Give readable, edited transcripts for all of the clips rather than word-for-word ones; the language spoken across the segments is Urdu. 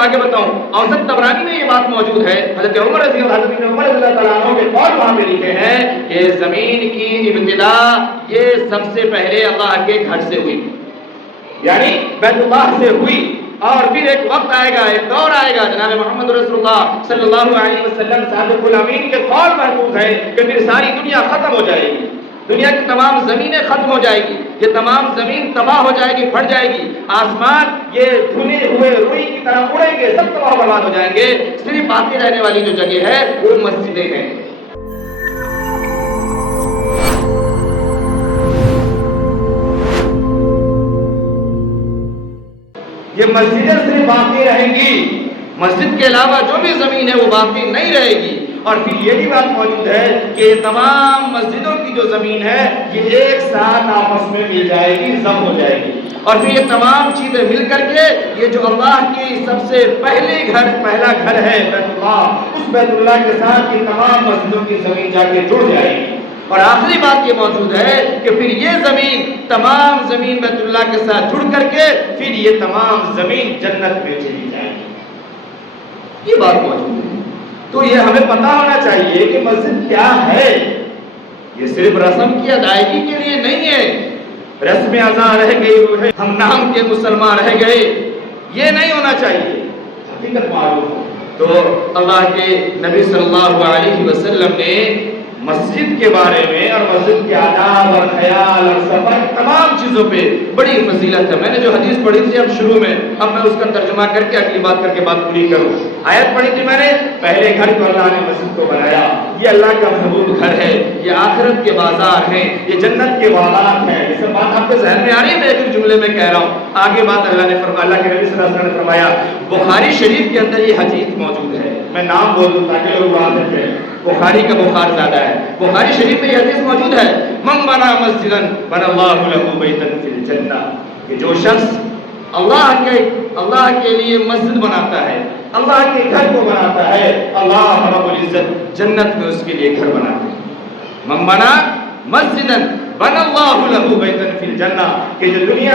آگے بتاؤں، اوسط طبرانی میں یہ بات موجود ہے، حضرت عمر رضی اللہ تعالیٰ عنہ کے قول وہاں پہ لکھے ہیں کہ زمین کی ابتدا یہ سب سے پہلے اللہ کے گھر سے ہوئی، یعنی بیت اللہ سے ہوئی، اور پھر ایک وقت آئے گا، ایک دور آئے گا، جناب محمد رسول اللہ صلی اللہ علیہ وسلم صادق الامین کے قول محفوظ ہے کہ پھر ساری دنیا ختم ہو جائے گی، دنیا کی تمام زمینیں ختم ہو جائے گی، یہ تمام زمین تباہ ہو جائے گی، پھٹ جائے گی، آسمان یہ دھنے ہوئے روئی کی طرح اڑیں گے، سب تباہ برباد ہو جائیں گے، صرف باقی رہنے والی جو جگہ ہے وہ مسجدیں ہیں۔ یہ مسجدیں صرف باقی رہیں گی، مسجد کے علاوہ جو بھی زمین ہے وہ باقی نہیں رہے گی، اور پھر یہ بھی بات موجود ہے کہ تمام مسجدوں کی جو زمین ہے یہ ایک ساتھ آپس میں مل جائے گی، ضم ہو جائے گی، اور پھر یہ تمام چیزیں مل کر کے یہ جو اللہ کی سب سے پہلا گھر ہے بیت اللہ، اس بیت اللہ کے ساتھ یہ تمام مسجدوں کی زمین جا کے جڑ جائے گی، اور آخری بات یہ موجود ہے کہ پھر یہ زمین تمام زمین بیت اللہ کے ساتھ جڑ کر کے پھر یہ تمام زمین جنت میں چلی جائے گی، یہ بات موجود ہے۔ تو یہ ہمیں پتہ ہونا چاہیے کہ مسجد کیا ہے، یہ صرف رسم کی ادائیگی کے لیے نہیں ہے، رسم اذان رہ گئی، ہم نام کے مسلمان رہ گئے، یہ نہیں ہونا چاہیے، حقیقت معلوم ہو تو اللہ کے نبی صلی اللہ علیہ وسلم نے مسجد کے بارے میں اور مسجد کے آداب اور خیال اور سفر تمام چیزوں پہ بڑی فضیلت ہے۔ میں نے جو حدیث پڑھی تھی اب شروع میں، اب میں اس کا ترجمہ کر کے اگلی بات کر کے بات پوری کروں۔ آیت پڑھی تھی میں نے، پہلے گھر کو اللہ نے مسجد کو بنایا، یہ اللہ کا محبوب گھر ہے، یہ آخرت کے بازار ہیں، یہ جنت کے باغات ہیں، یہ سب بات آپ کے ذہن میں آ رہی ہے، میں ایک جملے میں کہہ رہا ہوں، آگے بات اللہ نے فرمایا، اللہ کے نبی صلی اللہ علیہ وسلم نے فرمایا، بخاری شریف کے اندر یہ حدیث موجود ہے، میں نام بول دوں تاکہ لوگ بات سمجھیں، بخاری کا بخار زیادہ ہے، بخاری شریف میں یہ حدیث موجود ہے، من بنا مسجدا بنا اللہ له بیتا فی الجنہ، کہ جو شخص اللہ کے لیے مسجد بناتا ہے، اللہ کے گھر کو بناتا ہے، اللہ رب العزت جنت میں اس کے لیے گھر بناتے ہیں۔ من بنا مسجدا بنا اللہ له بیتا فی الجنہ، کہ جو دنیا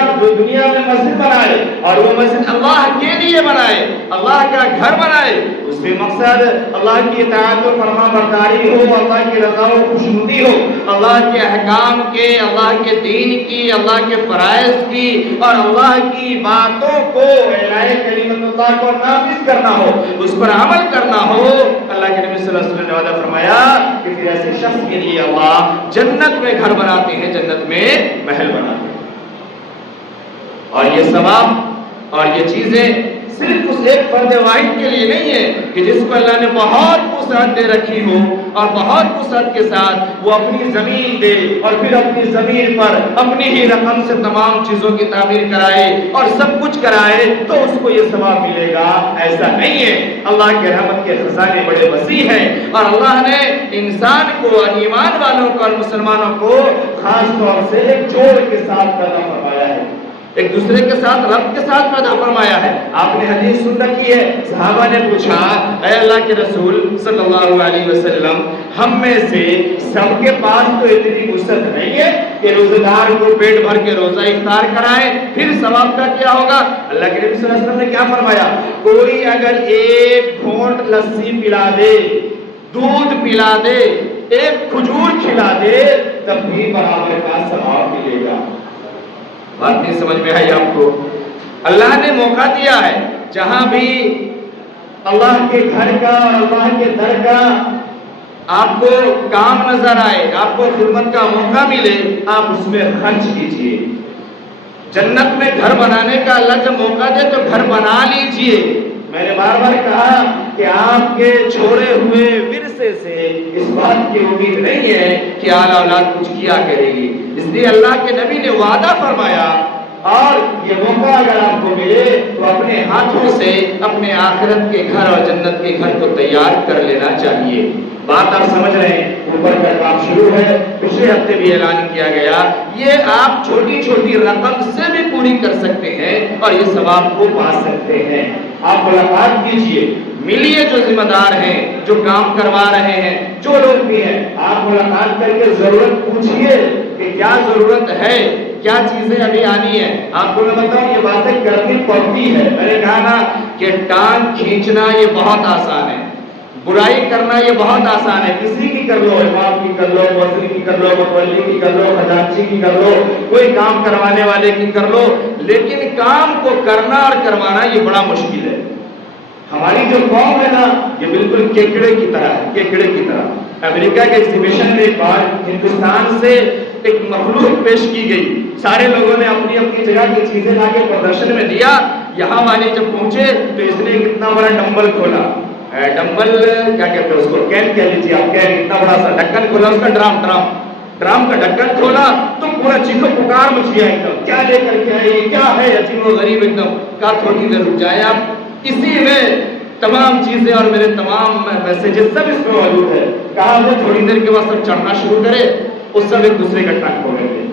میں مسجد بنائے اور وہ مسجد اللہ کے لیے بنائے، اللہ کا گھر بنائے، اس میں مقصد اللہ کی اطاعت و فرما برداری ہو، اللہ کی رضا و خوشنودی ہو، اللہ کے احکام کے، اللہ کے دین کی، اللہ کے فرائض کی اور اللہ کی باتوں کو اعلاء کلمت اللہ کو نافذ کرنا ہو، اس پر عمل کرنا ہو۔ اللہ کے نبی صلی اللہ علیہ وسلم نے وعدہ فرمایا کہ پھر ایسے شخص کے لیے اللہ جنت میں گھر بناتے ہیں، جنت میں محل بناتے ہیں، اور یہ ثواب اور یہ چیزیں صرف اس ایک فرد واحد کے لیے نہیں ہے کہ جس کو اللہ نے بہت وسعت دے رکھی ہو اور بہت وسعت کے ساتھ وہ اپنی زمین دے اور پھر اپنی زمین پر اپنی ہی رقم سے تمام چیزوں کی تعمیر کرائے اور سب کچھ کرائے تو اس کو یہ ثواب ملے گا، ایسا نہیں ہے۔ اللہ کے رحمت کے خزانے بڑے وسیع ہیں اور اللہ نے انسان کو اور ایمان والوں کو اور مسلمانوں کو خاص طور سے ایک جوڑ کے ساتھ پیدا فرمایا ہے، ایک دوسرے کے ساتھ رب کے ساتھ پیدا فرمایا ہے۔ آپ نے حدیث سن رکھی ہے، صحابہ نے پوچھا اے اللہ کے رسول صلی اللہ علیہ وسلم، ہم میں سے سب کے پاس تو اتنی وسعت نہیں ہے کہ روزہ دار کو پیٹ بھر کے روزہ افطار کرائے، پھر ثواب کا کیا ہوگا؟ اللہ کے نبی صلی اللہ علیہ وسلم نے کیا فرمایا؟ کوئی اگر ایک گھونٹ لسی پلا دے، دودھ پلا دے، ایک کھجور کھلا دے، تب بھی برابر کا ثواب ملے گا۔ بات نہیں سمجھ میں آئی آپ کو؟ اللہ نے موقع دیا ہے، جہاں بھی اللہ کے گھر کا اور اللہ کے در کا آپ کو کام نظر آئے، آپ کو خدمت کا موقع ملے، آپ اس میں خرچ کیجئے۔ جنت میں گھر بنانے کا اللہ جب موقع دے تو گھر بنا لیجئے۔ میں نے بار بار کہا کہ آپ کے چھوڑے ہوئے ورثے سے اس بات کی امید نہیں ہے کہ اعلیٰ اولاد کچھ کیا کرے گی، اس لیے اللہ کے نبی نے وعدہ فرمایا، اور یہ موقع اگر آپ کو ملے تو اپنے ہاتھوں سے اپنے آخرت کے گھر اور جنت کے گھر کو تیار کر لینا چاہیے۔ بات آپ سمجھ رہے ہیں؟ اوپر کا کام شروع ہے، پچھلے ہفتے بھی اعلان کیا گیا، یہ آپ چھوٹی چھوٹی رقم سے بھی پوری کر سکتے ہیں اور یہ ثواب کو پا سکتے ہیں۔ آپ ملاقات کیجئے، ملیے جو ذمہ دار ہیں، جو کام کروا رہے ہیں، جو لوگ بھی ہیں، آپ ملاقات کر کے ضرورت پوچھئے کہ کیا ضرورت ہے، کیا چیزیں ابھی آنی ہے. آپ کو میں بتاؤں یہ باتیں کرنی پڑتی ہے. میں نے کہا نا کہ ٹانگ کھینچنا یہ بہت آسان ہے, برائی کرنا یہ بہت آسان ہے. کسی کی کر لو, امام کی کر لو, وزیر کی کر لو, متولی کی کر لو, خزانچی کی کر لو, کوئی کام کروانے والے کی کر لو, لیکن کام کو کرنا اور کروانا یہ بڑا مشکل ہے. ہماری جو قوم ہے نا یہ بالکل کیکڑے کی طرح ہے, کیکڑے کی طرح. امریکہ کے ایگزیبیشن میں ایک بار ہندوستان سے ایک مخلوق پیش کی گئی. سارے لوگوں نے اپنی اپنی جگہ کی چیزیں لا کے پردرشن میں دیا. یہاں والے جب پہنچے تو اس نے اتنا بڑا ڈمبل کھولا, ڈمبل کیا کہتے ہیں اس کو, کین کہہ لیجیے آپ, کین, اتنا بڑا سا ڈھکن کھولا اس کا, ڈرام کا ڈھکن کھولا تو پورا چیخو پکار مچ گیا ایک دم. کیا لے کر کے آئے, یہ کیا ہے, عجیب و غریب ایک دم. کہا تھوڑی دیر رک جائے آپ, اسی میں تمام چیزیں اور میرے تمام میسیجز سب اس میں موجود ہے. کہا وہ تھوڑی دیر کے بعد سب چڑھنا شروع کرے, اس سب ایک دوسرے کا ٹرنک پکڑ لے,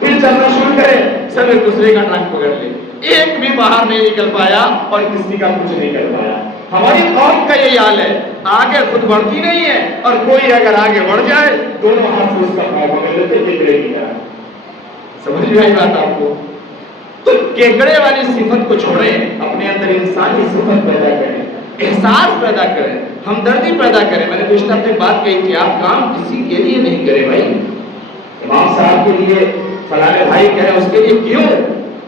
پھر چلنا شروع کرے, سب ایک دوسرے کا ٹرنک پکڑ لے. ایک بھی باہر نہیں نکل پایا اور کسی کا کچھ نہیں کر پایا. ہماری قوم کا یہ حال ہے, آگے خود بڑھتی نہیں ہے اور کوئی اگر آگے بڑھ جائے دونوں ہاتھ سے اس کا پاؤں پکڑ لیتے, کیکڑے کی طرح. سمجھ میں آئی بات آپ کو؟ تو کیکڑے والی صفت کو چھوڑیں, اپنے اندر انسانی صفت پیدا کریں, احساس پیدا کریں, ہمدردی پیدا کریں. میں نے گزشتہ ہفتے بات کہی تھی, آپ کام کسی کے لیے نہیں کریں بھائی. امام صاحب کے لیے, فلانے بھائی کہیں اس کے لیے کیوں؟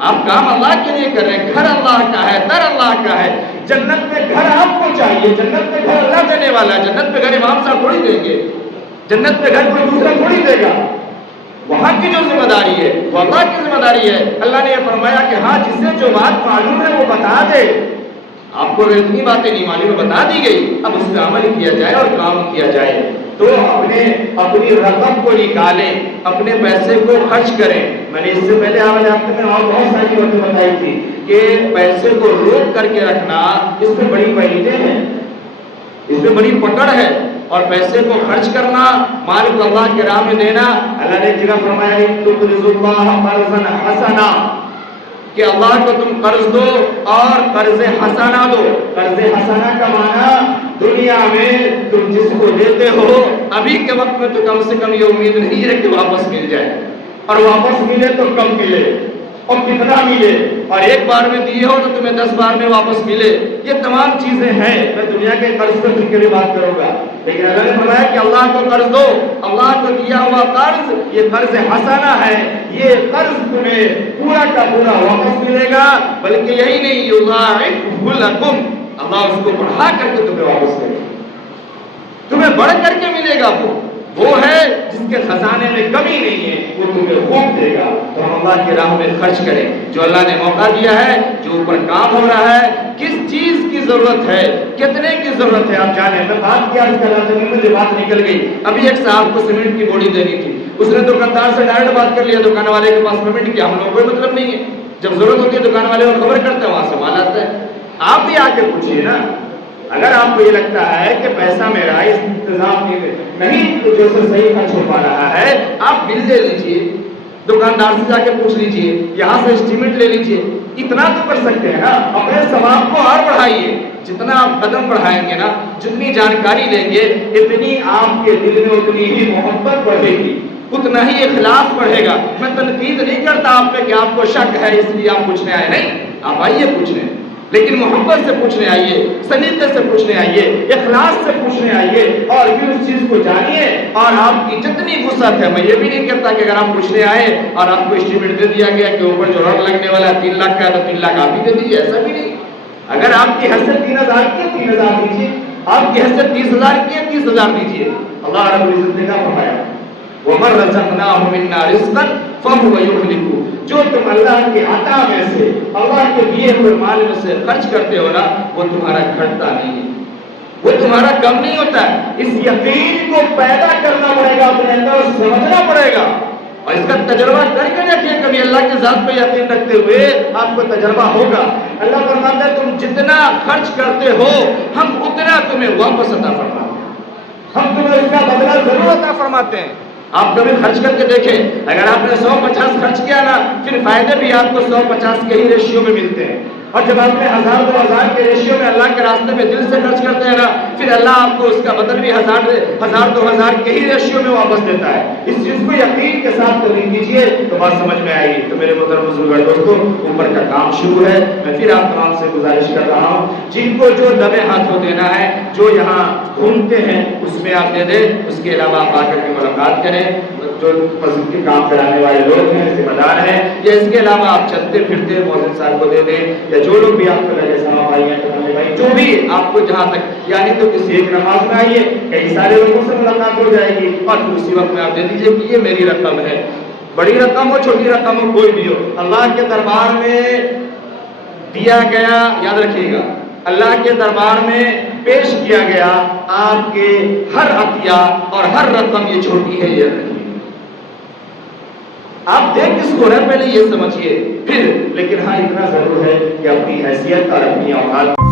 آپ کام اللہ کے لیے کر رہے ہیں. گھر اللہ کا ہے, در اللہ کا ہے. جنت میں گھر آپ کو چاہیے, جنت میں گھر اللہ دینے والا ہے. جنت میں گھر امام صاحب تھوڑی دیں گے, جنت میں گھر کوئی دوسرا تھوڑی دے گا. وہاں کی جو ذمہ داری ہے وہ اللہ کی ذمہ داری ہے. اللہ نے یہ فرمایا کہ ہاں جسے جو بات معلوم ہے وہ بتا دے. آپ کو اتنی باتیں نہیں معلوم, بتا دی گئی, اب اس پہ عمل کیا جائے اور کام کیا جائے. تو اپنی رقم کو نکالیں, اپنے پیسے کو خرچ کریں. میں نے اس سے پہلے آنے ہفتے میں اور بہت ساری باتیں بتائی تھی کہ پیسے کو روک کر کے رکھنا, اس میں بڑی وعیدیں ہیں, اس میں بڑی پکڑ ہے. اور پیسے کو خرچ کرنا, مال کو اللہ کے راہ میں دینا. اللہ نے جگہ فرمایا تقرضوا اللہ قرضا حسنا, کہ اللہ کو تم قرض دو اور قرض حسنہ دو. قرض حسنہ کا معنی دنیا میں تم جس کو دیتے ہو ابھی کے وقت میں تو کم سے کم یہ امید نہیں ہے کہ واپس مل جائے, اور واپس ملے تو کم ملے اور کتنا ملے, اور ایک بار میں دیے ہو تو تمہیں 10 بار میں واپس ملے. یہ تمام چیزیں ہیں. میں دنیا کے قرض پر کے لیے بات کروں گا, لیکن اللہ نے فرمایا کہ اللہ کو قرض دو. اللہ کو دیا ہوا قرض یہ قرض حسنہ ہے. یہ قرض تمہیں پورا کا پورا واپس ملے گا, بلکہ یہی نہیں, یضاعفہ لکم, اللہ اس کو بڑھا کر کے تمہیں واپس کرے گا, تمہیں بڑھ کر کے ملے گا. وہ ہے جس کے خزانے میں کمی نہیں ہے, وہ تمہیں خوب دے گا. تو ہم اللہ کی راہ میں خرچ کریں. جو اللہ نے موقع دیا ہے, جو اوپر کام ہو رہا ہے, کس چیز کی ضرورت ہے, کتنے کی ضرورت ہے, آپ جانیں. میں بات کیا مجھے بات نکل گئی. ابھی ایک صاحب کو سیمنٹ کی بوری دینی تھی, اس نے دکاندار سے ڈائریکٹ بات کر لیا, دکان والے کے پاس پیمنٹ کیا. ہم لوگوں کو کوئی مطلب نہیں ہے, جب ضرورت ہوتی ہے دکان والے کو خبر کرتے ہیں, وہاں سے مال آتا ہے. آپ بھی آ کے پوچھیے نا, اگر آپ کو یہ لگتا ہے کہ پیسہ میرا اس انتظام نہیں جو سے صحیح خرچ ہو پا رہا ہے, آپ بل لے لیجئے, دکاندار سے جا کے پوچھ لیجئے, یہاں سے اسٹیمیٹ لے لیجئے. اتنا تو کر سکتے ہیں نا, اپنے ثواب کو اور بڑھائیے. جتنا آپ قدم بڑھائیں گے نا, جتنی جانکاری لیں گے, اتنی آپ کے دل میں اتنی ہی محبت بڑھے گی, اتنا ہی اخلاص بڑھے گا. میں تنقید نہیں کرتا آپ پہ کہ آپ کو شک ہے اس لیے آپ پوچھنے آئے, نہیں, آپ آئیے پوچھنے, لیکن محبت سے پوچھنے آئیے, سلیقے سے پوچھنے آئیے, اخلاص سے پوچھنے آئیے, اور پھر اس چیز کو جانیے. اور آپ کی جتنی وسعت ہے, میں یہ بھی نہیں کہتا کہ اگر آپ پوچھنے آئے اور آپ کو اسٹیمیٹ دے دیا گیا کہ اوپر جو رنگ لگنے والا ہے 3 لاکھ کا ہے تو 3 لاکھ آپ ہی دے دیجیے, ایسا بھی نہیں. اگر آپ کی حیثیت 3000 کی ہے 3000 دیجیے, آپ کی حیثیت 30,000 کی ہے 30,000 دیجیے. اللہ رب العزت نے کیا فرمایا, وَمَن رَزَقْنَاهُ مِنَّا رِزْقًا فَهُوَ يُخْلِفُهُ, جو تم اللہ کے عطا میں سے, اللہ کے دیے ہوئے مال میں سے خرچ کرتے ہو نا, وہ تمہارا گھٹتا نہیں ہے, وہ تمہارا کم نہیں ہوتا ہے. اس یقین کو پیدا کرنا پڑے گا اپنے اندر, سمجھنا پڑے گا, اور اس کا تجربہ کر کے دیکھیے. کبھی اللہ کی ذات پہ یقین رکھتے ہوئے آپ کو تجربہ ہوگا. اللہ فرماتا ہے تم جتنا خرچ کرتے ہو ہم اتنا تمہیں واپس عطا فرماتے ہیں, ہم تمہیں اس کا بدلہ ضرور عطا فرماتے ہیں. آپ کبھی خرچ کر کے دیکھیں, اگر آپ نے 150 خرچ کیا نا, پھر فائدے بھی آپ کو 150 کے ہی ریشیو میں ملتے ہیں. اور جب آپ نے 1000-2000 کے ریشیو میں اللہ کے راستے میں دل سے خرچ کرتے ہیں نا، پھر اللہ آپ کو اس کا بدل بھی 1000-2000 کے ہی ریشیو میں واپس دیتا ہے۔ اس چیز کو یقین کے ساتھ قبول کیجیے تو بات سمجھ میں آئے گی۔ تو میرے محترم بزرگ دوستوں، اوپر کا کام شروع ہے۔ میں پھر آپ تمام سے گزارش کر رہا ہوں، جن کو جو دبے ہاتھوں دینا ہے، جو یہاں گھومتے ہیں اس میں آپ دے دیں، اس کے علاوہ آپ آ کر کے ملاقات کریں، جو مسجد کے کام کرانے والے لوگ ہیں، ذمہ دار ہیں، یا اس کے علاوہ آپ چلتے پھرتے مؤذن صاحب کو دے دیں، یا جو لوگ بھی آپ کو لگے سما بھائی ہیں، بھائی جو بھی آپ کو جہاں تک، یعنی تو کسی ایک نماز میں آئیے، کئی سارے لوگوں سے ملاقات ہو جائے گی، اور پھر اسی وقت میں آپ دے دیجیے کہ یہ میری رقم ہے، بڑی رقم ہو چھوٹی رقم ہو کوئی بھی ہو، اللہ کے دربار میں دیا گیا، یاد رکھیے گا، اللہ کے دربار میں پیش کیا گیا آپ کے ہر عطیہ اور ہر رقم یہ چھوٹی ہے، یہ رکھیے، آپ دیکھ کس کو رہے پہلے یہ سمجھیے، پھر لیکن ہاں اتنا ضرور ہے کہ اپنی حیثیت اور اپنی اوقات